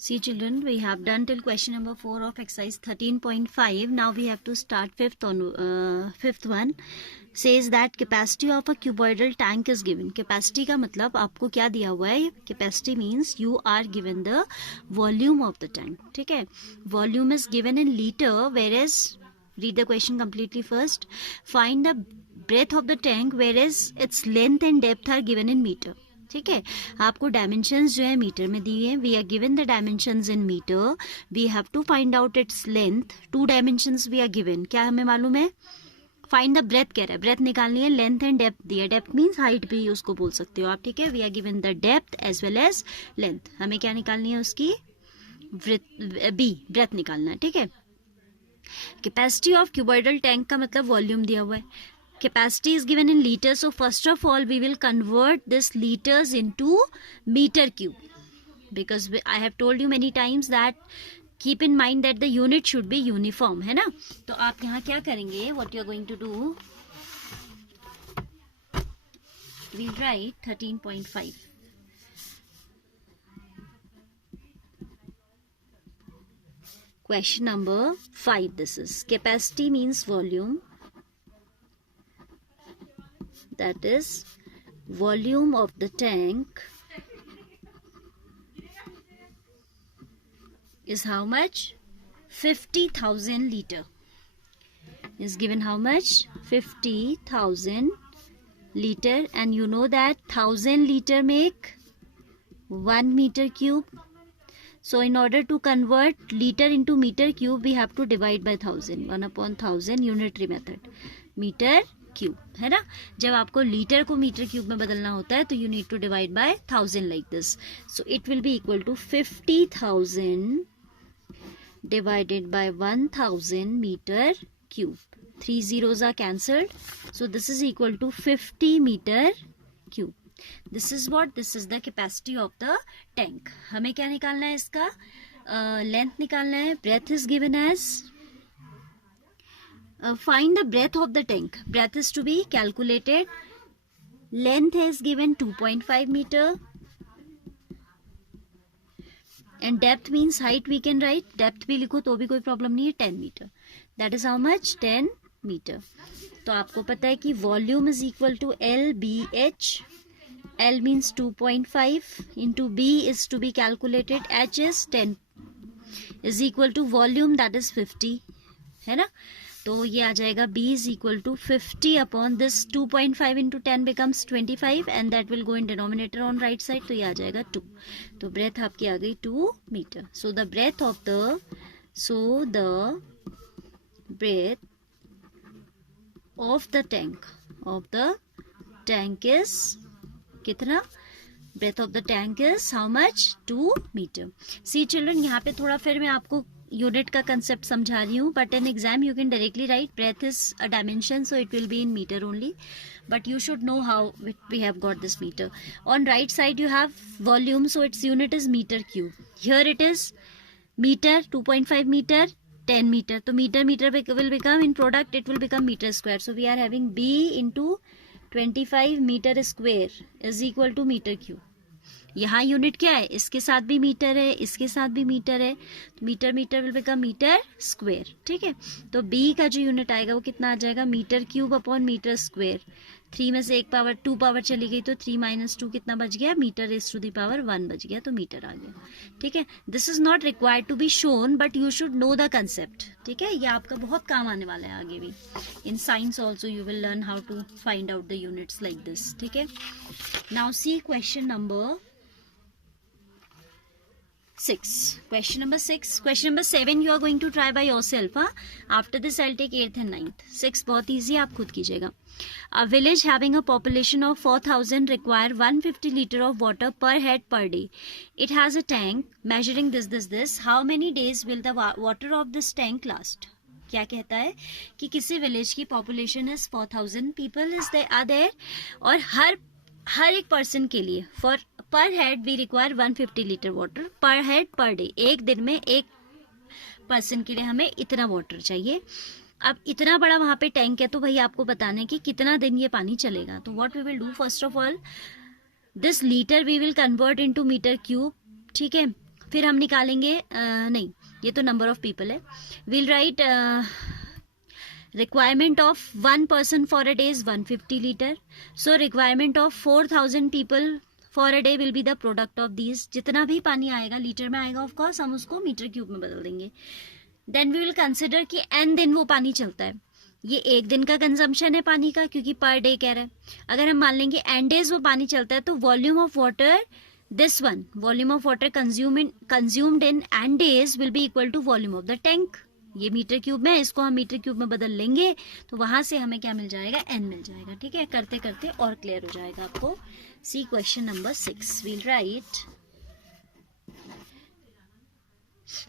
See children, we have done till question number 4 of exercise 13.5. Now we have to start fifth one. Says that capacity of a cuboidal tank is given. Capacity का मतलब आपको क्या दिया हुआ है? Capacity means you are given the volume of the tank. ठीक है? Volume is given in liter, whereas read the question completely first. Find the breadth of the tank, whereas its length and depth are given in meter. ठीक है, आपको dimensions जो है metre में दिए हैं. We are given the dimensions in metre. We have to find out its length. 2 dimensions we are given. क्या हमें मालूम है? फाइंड द ब्रेथ कह रहा है, ब्रेथ निकालनी है. लेंथ एंड डेप्थ दिया. डेप्थ मीन्स हाइट भी उसको बोल सकते हो आप. ठीक है, we are given the depth as well as length. हमें क्या निकालनी है? उसकी ब्रेथ निकालना है. ठीक है, कैपेसिटी ऑफ क्यूबॉइडल टैंक का मतलब वॉल्यूम दिया हुआ है. Capacity is given in liters, so first of all we will convert this liters into meter cube, because I have told you many times that keep in mind that the unit should be uniform, है ना. तो आप यहाँ क्या करेंगे? What you are going to do? We'll write 13.5. Question number 5. This is capacity means volume. That is volume of the tank is how much? 50,000 liter. Is given how much? 50,000 liter, and you know that 1000 liter make 1 meter cube. So in order to convert liter into meter cube, we have to divide by 1000. 1/1000 unitary method. Meter cube है ना. जब आपको litre को metre cube में बदलना होता है तो you need to divide by 1000 like this. So it will be equal to 50,000 divided by 1000 metre cube. 3 zeros are cancelled, so this is equal to 50 meter cube. This is what? This is the capacity of the tank. हमें क्या निकालना है? इसका length निकालना है. Breadth is given as find the breadth of the tank. Breadth is to be calculated. Length is given 2.5 meter, and depth means height. We can write depth भी लिखो तो भी कोई प्रॉब्लम नहीं है. 10 meter. That is how much? 10 meter. तो आपको पता है कि volume is equal to LBH. L means 2.5 into B is to be calculated. H is 10 is equal to volume, that is 50, है ना. तो ये आ जाएगा B is equal to 50 upon this 2.5 into 10 becomes 25, and that will go in denominator on right side. तो ये आ जाएगा 2. तो breadth आपकी आ गई 2 meter. So the breadth of the tank is कितना? Breadth of the tank is how much? 2 meter. See children, यहाँ पे थोड़ा फिर मैं आपको यूनिट का कंसेप्ट समझा रही हूँ, but in exam you can directly write breadth is a dimension, so it will be in metre only, but you should know how we have got this metre. On right side you have volume, so its unit is metre cube. Here it is metre, 2.5 metre, 10 metre. तो metre will become in product it will become metre square. So we are having B into 25 metre square is equal to metre cube. यहाँ unit क्या है? इसके साथ भी metre है, इसके साथ भी मीटर है, तो metre will become metre square. ठीक है, तो B का जो यूनिट आएगा वो कितना आ जाएगा? Metre cube upon metre square. 3 में से 2 पावर चली गई तो 3 - 2 कितना बच गया? Metre raise to the power 1 बच गया, तो मीटर आ गया. ठीक है, this is not required to be shown, but you should know the concept. ठीक है, ये आपका बहुत काम आने वाला है आगे भी. In science also you will learn how to find out the units like this. ठीक है, now see question number 6. Question number 6. Question number 7 you are going to try by yourself. After this I'll take 8th and 9th. 6 बहुत easy, आप खुद कीजिएगा. A village having a population of 4,000 require 150 liter of water per head per day. It has a tank measuring this. How many days will the water of this tank last? क्या कहता है कि किसी village की population is 4,000 people is there, और हर एक person के लिए for per head we require 150 litre water per head per day. एक दिन में एक पर्सन के लिए हमें इतना वाटर चाहिए. अब इतना बड़ा वहाँ पे टैंक है, तो भाई आपको बताना है कि कितना दिन ये पानी चलेगा. तो what we will do, first of all this litre we will convert into metre cube. ठीक है, फिर हम निकालेंगे नहीं, ये तो नंबर ऑफ पीपल है. We'll right requirement of one person for a day is 150 liter. So requirement of 4000 people for a day will be the product of these. जितना भी पानी आएगा लीटर में आएगा, ऑफ कोर्स हम उसको मीटर क्यूब में बदल देंगे. देन वी विल कंसिडर कि n दिन वो पानी चलता है. ये एक दिन का कंजम्पशन है पानी का, क्योंकि पर डे कह रहा है. अगर हम मान लेंगे n डेज वो पानी चलता है, तो volume of water, this one, volume of water consumed in n days will be equal to volume of the tank. ये मीटर क्यूब में, इसको हम मीटर क्यूब में बदल लेंगे तो वहां से हमें क्या मिल जाएगा, n मिल जाएगा. ठीक है, करते करते और क्लियर हो जाएगा आपको. See question number 6. We'll write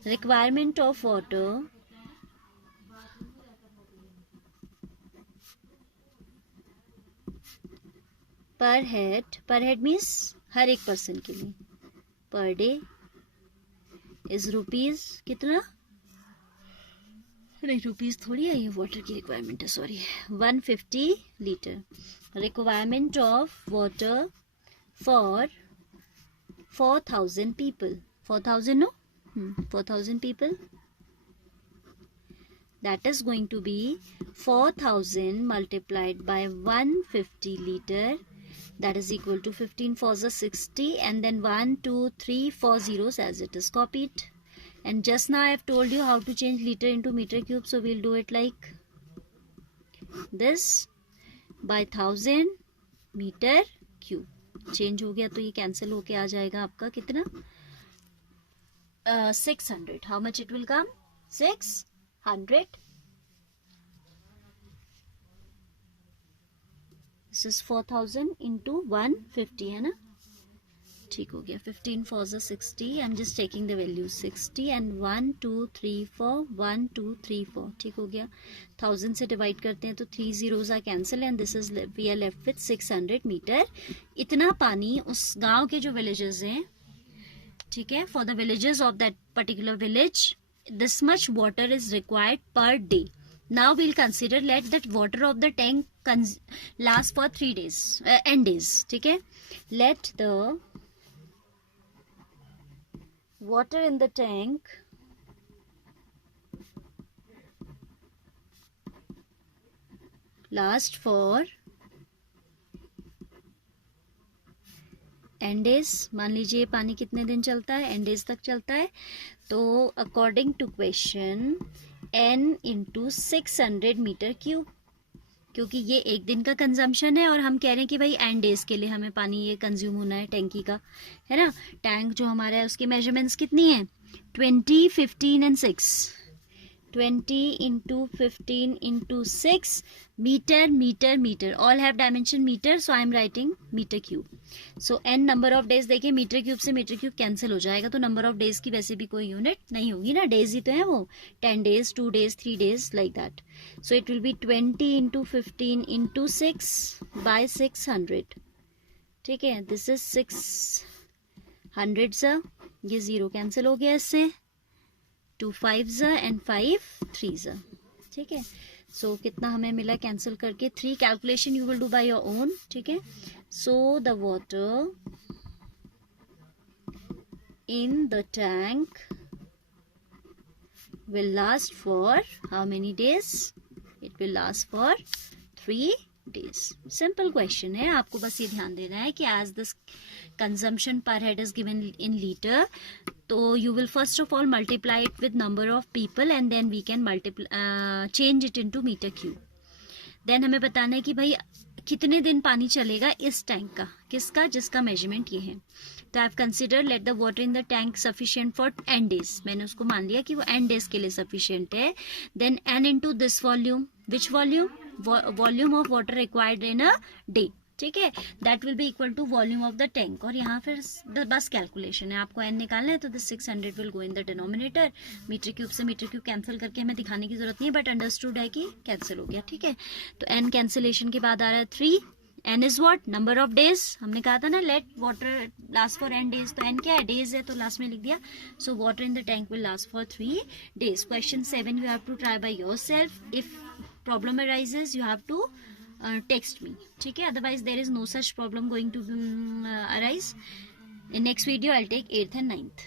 requirement of water per head means हर एक पर्सन के लिए, पर डे इज रुपीज कितना, नहीं रुपीज थोड़ी है, ये वाटर की रिक्वायरमेंट है, sorry, 150 litre. Requirement of water for 4000 people, 4000 no, 4000 people, that is going to be 4000 multiplied by 150 liter, that is equal to 15 fours are 60, and then 1 2 3 4 zeros as it is copied. And just now I have told you how to change liter into meter cube, so we'll do it like this, by 1000 meter cube. Change हो गया तो ये cancel होके आ जाएगा आपका कितना, 600. How much it will come, 600. This is 4000 into 150 है ना. ठीक हो गया. 15 fours are 60. I'm just taking the value 60 and 1 2 3 4 1 2 3 4. ठीक हो गया. 1000 से डिवाइड करते हैं तो 3 zeros are cancel and this is we are left with 600 metre. इतना पानी उस गांव के जो विलेजेस हैं, ठीक है, for the villages of that particular village, this much water is required per day. Now we'll consider let that water of the tank last for 3 days, n days. ठीक है, let the water in the tank last for n days. मान लीजिए पानी कितने दिन चलता है, n days तक चलता है. तो according to question n into 600 metre cube, क्योंकि ये एक दिन का कंजम्पशन है और हम कह रहे हैं कि भाई n डेज के लिए हमें पानी ये कंज्यूम होना है टैंकी का, है ना. टैंक जो हमारा है उसकी मेजरमेंट्स कितनी है, 20 15 and 6, 20 into 15 into 6 metre metre metre, all have dimension metre, so I am writing metre cube. So n number of days, देखिए मीटर क्यूब से मीटर क्यूब कैंसिल हो जाएगा, तो नंबर ऑफ डेज की वैसे भी कोई यूनिट नहीं होगी ना, डेज ही तो है वो, 10 days 2 days 3 days like that. So it will be 20 into 15 into 6 by 600. ठीक है, दिस इज 600 सर, ये जीरो कैंसिल हो गया इससे, 2 5s एंड 5 3s. ठीक है, सो कितना हमें मिला कैंसिल करके, 3. Calculation you will do by your own. ठीक है, so the water in the tank will last for how many days? It will last for 3 days. Simple question है, आपको बस ये ध्यान देना है कि as this consumption per head is given in liter, तो you will first of all multiply it with number of people and then we can change it into meter cube. Then हमें बताना है कि भाई कितने दिन पानी चलेगा इस टैंक का, किसका, जिसका मेजरमेंट ये है. तो I have consider let the water in the tank sufficient for n days, मैंने उसको मान लिया कि वो n डेज के लिए सफिशिएंट है. Then n into this volume, which volume, volume of water required in a day. ठीक है, that will be equal to volume of the tank. और यहाँ फिर बस कैलकुलेशन है, आपको n निकालना है, तो this 600 will go in the denominator. Metre cube से मीटर क्यूब कैंसिल करके हमें दिखाने की जरूरत नहीं है, बट अंडरस्टूड है कि कैंसिल हो गया. ठीक है, तो n कैंसिलेशन के बाद आ रहा है 3. n is what, number of days. हमने कहा था ना let water last for n days, तो n क्या है, डेज है, तो लास्ट में लिख दिया. So water in the tank will last for 3 days. Question 7 you have to try by yourself. If problem arises you have to text me. ठीक है, otherwise there is no such problem going to arise. In next video I'll take 8th and 9th.